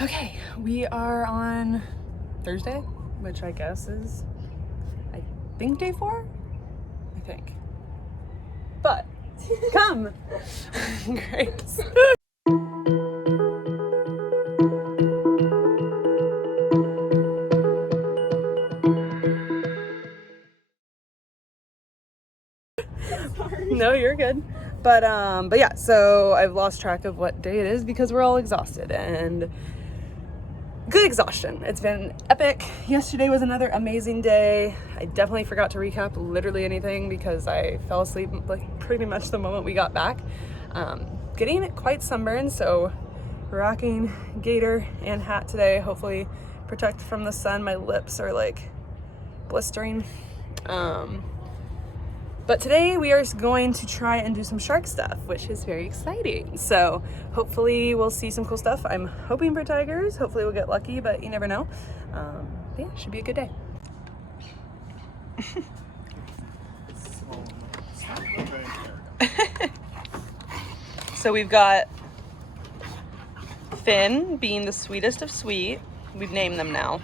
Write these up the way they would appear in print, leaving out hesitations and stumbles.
Okay, we are on Thursday, which I guess is, I think day 4? I think. But, come! Grace. No, you're good. But yeah, so I've lost track of what day it is because we're all exhausted, and good exhaustion. It's been epic. Yesterday was another amazing day. I definitely forgot to recap literally anything because I fell asleep like pretty much the moment we got back. Getting quite sunburned, so rocking gaiter and hat today. Hopefully protect from the sun. My lips are like blistering. But today we are going to try and do some shark stuff, which is very exciting. So hopefully we'll see some cool stuff. I'm hoping for tigers. Hopefully we'll get lucky, but you never know. Yeah, should be a good day. So we've got Finn being the sweetest of sweet. We've named them now.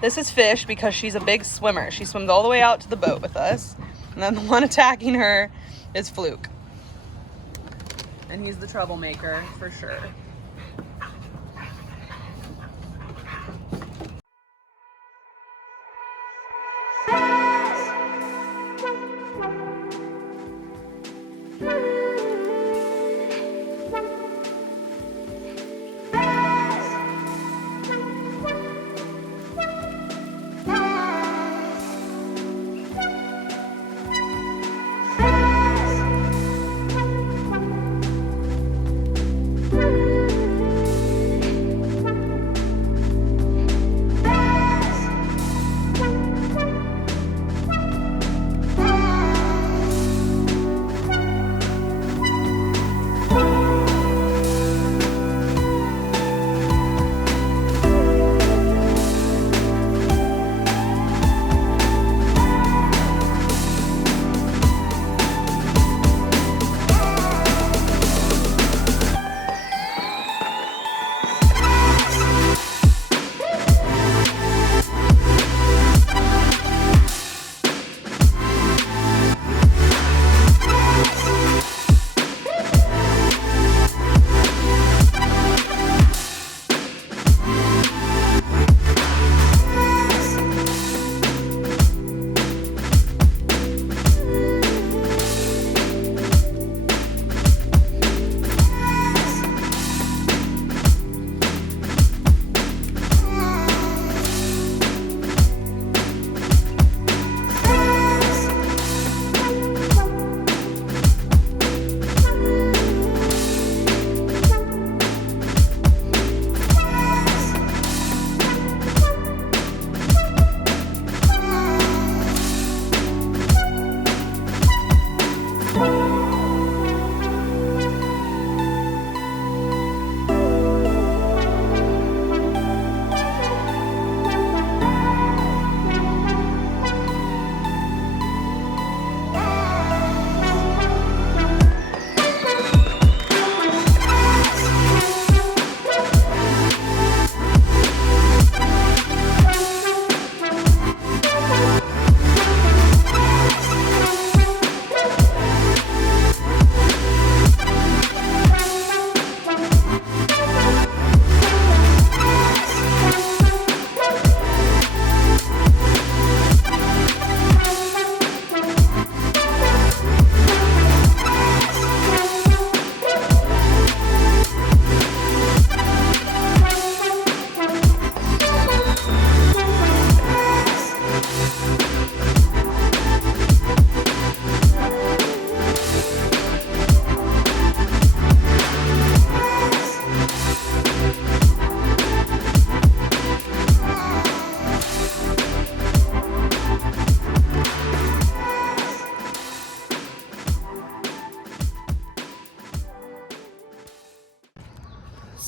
This is Fish because she's a big swimmer. She swims all the way out to the boat with us. And then the one attacking her is Fluke. And he's the troublemaker for sure.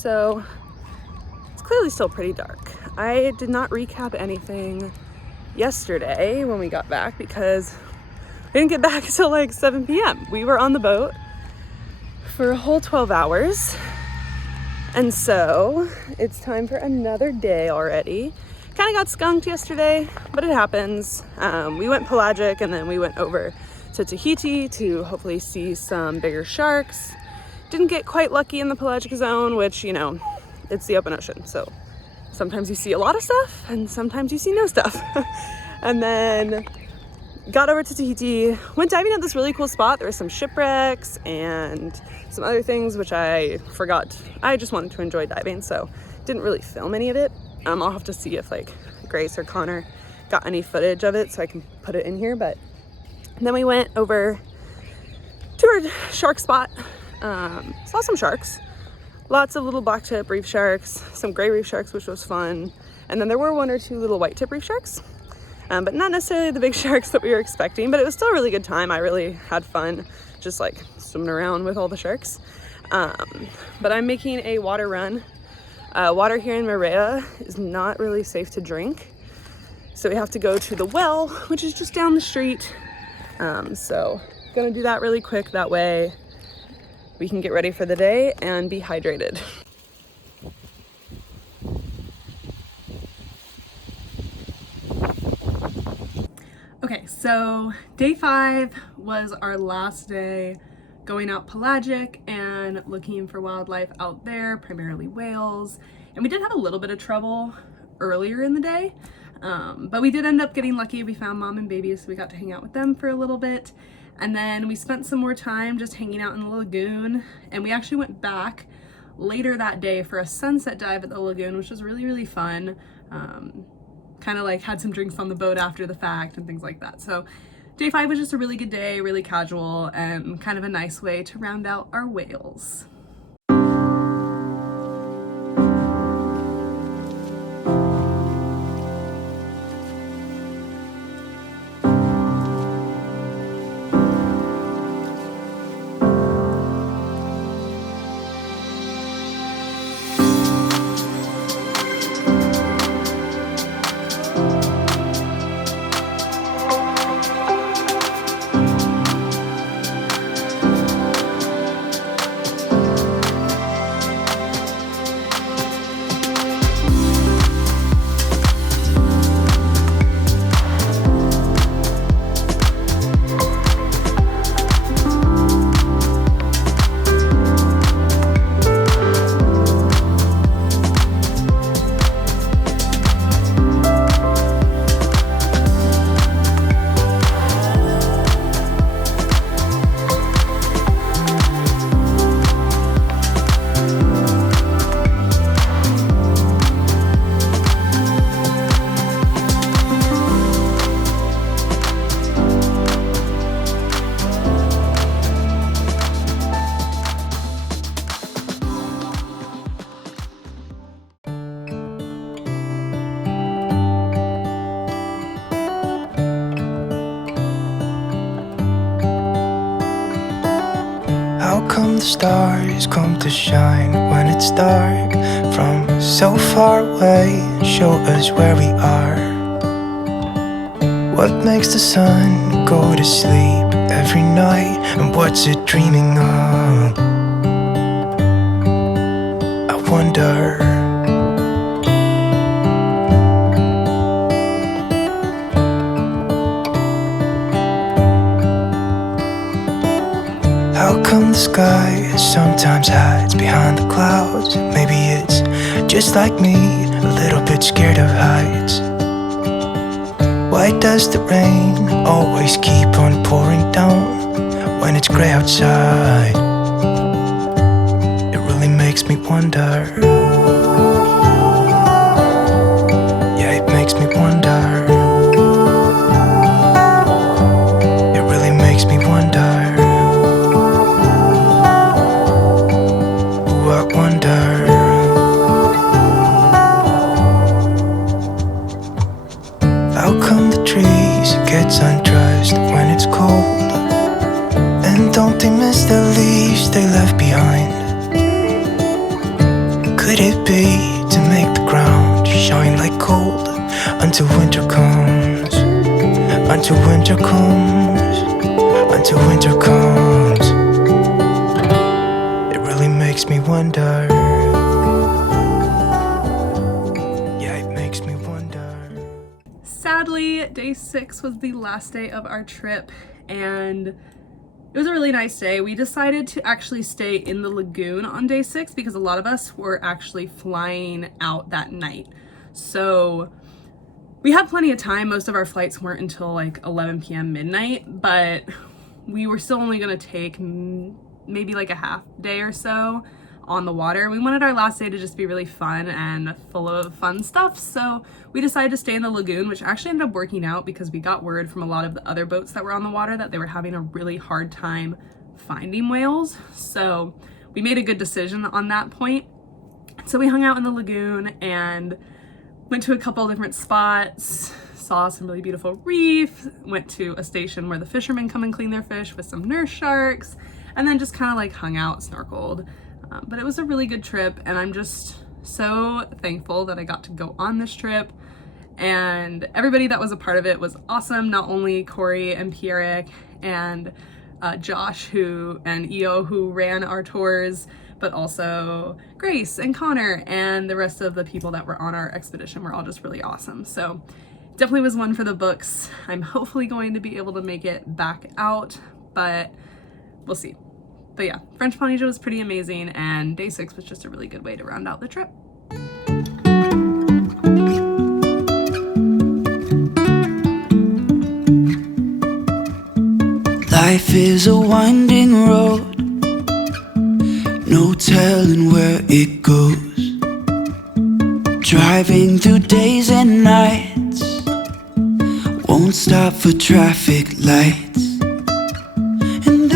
So it's clearly still pretty dark. I did not recap anything yesterday when we got back because we didn't get back until like 7 p.m. We were on the boat for a whole 12 hours And so it's time for another day already. Kind of got skunked yesterday, but it happens. We went pelagic and then we went over to Tahiti to hopefully see some bigger sharks. Didn't get quite lucky in the pelagic zone, which, you know, it's the open ocean. So sometimes you see a lot of stuff and sometimes you see no stuff. And then got over to Tahiti, went diving at this really cool spot. There were some shipwrecks and some other things which I forgot. I just wanted to enjoy diving, so didn't really film any of it. I'll have to see if like Grace or Connor got any footage of it so I can put it in here. But then we went over to our shark spot, saw some sharks, lots of little blacktip reef sharks, some gray reef sharks, which was fun. And then there were one or two little whitetip reef sharks. But not necessarily the big sharks that we were expecting, but it was still a really good time. I really had fun just like swimming around with all the sharks. But I'm making a water run. Water here in Moorea is not really safe to drink. So we have to go to the well, which is just down the street. So gonna do that really quick. That way we can get ready for the day and be hydrated. Okay, so day 5 was our last day going out pelagic and looking for wildlife out there, primarily whales. And we did have a little bit of trouble earlier in the day, but we did end up getting lucky. We found mom and baby, so we got to hang out with them for a little bit. And then we spent some more time just hanging out in the lagoon. And we actually went back later that day for a sunset dive at the lagoon, which was really, really fun. Kind of like had some drinks on the boat after the fact and things like that. So day 5 was just a really good day, really casual, and kind of a nice way to round out our whales. How come the stars come to shine when it's dark from so far away and show us where we are? What makes the sun go to sleep every night, and what's it dreaming of? I wonder. How come the sky sometimes hides behind the clouds? Maybe it's just like me, a little bit scared of heights. Why does the rain always keep on pouring down when it's gray outside? It really makes me wonder. Yeah, it makes me wonder. It really makes me wonder. Gets undressed when it's cold, and don't they miss the leaves they left behind? Could it be to make the ground shine like gold until winter comes? Until winter comes, until winter comes. It really makes me wonder. Yesterday, day 6 was the last day of our trip, and it was a really nice day. We decided to actually stay in the lagoon on day 6 because a lot of us were actually flying out that night. So we had plenty of time. Most of our flights weren't until like 11 p.m. midnight, but we were still only gonna take maybe like a half day or so on the water. We wanted our last day to just be really fun and full of fun stuff, so we decided to stay in the lagoon, which actually ended up working out because we got word from a lot of the other boats that were on the water that they were having a really hard time finding whales. So we made a good decision on that point. So we hung out in the lagoon and went to a couple different spots, saw some really beautiful reef, went to a station where the fishermen come and clean their fish with some nurse sharks, and then just kind of like hung out, snorkeled. But it was a really good trip, and I'm just so thankful that I got to go on this trip, and everybody that was a part of it was awesome. Not only Kori and Pierrick and Josh and Io who ran our tours, but also Grace and Connor and the rest of the people that were on our expedition were all just really awesome. So definitely was one for the books. I'm hopefully going to be able to make it back out, but we'll see. But yeah, French Polynesia was pretty amazing, and day 6 was just a really good way to round out the trip. Life is a winding road, no telling where it goes. Driving through days and nights, won't stop for traffic lights. And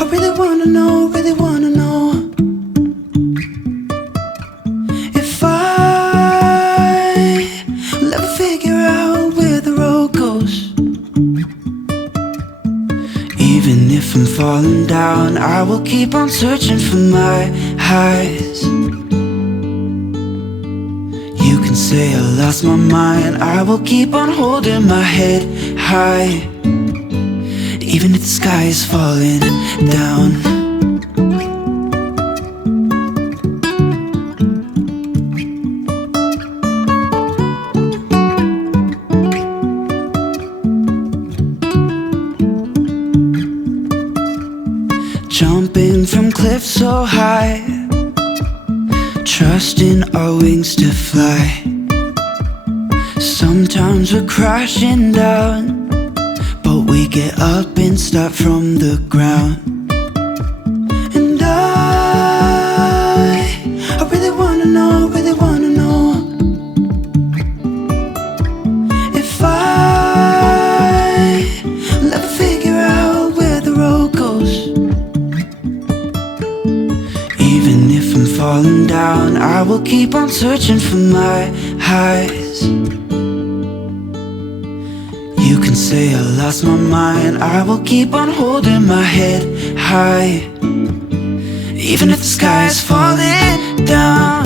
I really wanna know if I'll ever figure out where the road goes. Even if I'm falling down, I will keep on searching for my highs. You can say I lost my mind, I will keep on holding my head high. Even if the sky is falling down. Jumping from cliffs so high, trusting our wings to fly. Sometimes we're crashing down, but we get up and start from the ground. And I really wanna know if I'll ever figure out where the road goes. Even if I'm falling down, I will keep on searching for my highs. You can say I lost my mind, I will keep on holding my head high. Even if the sky is falling down.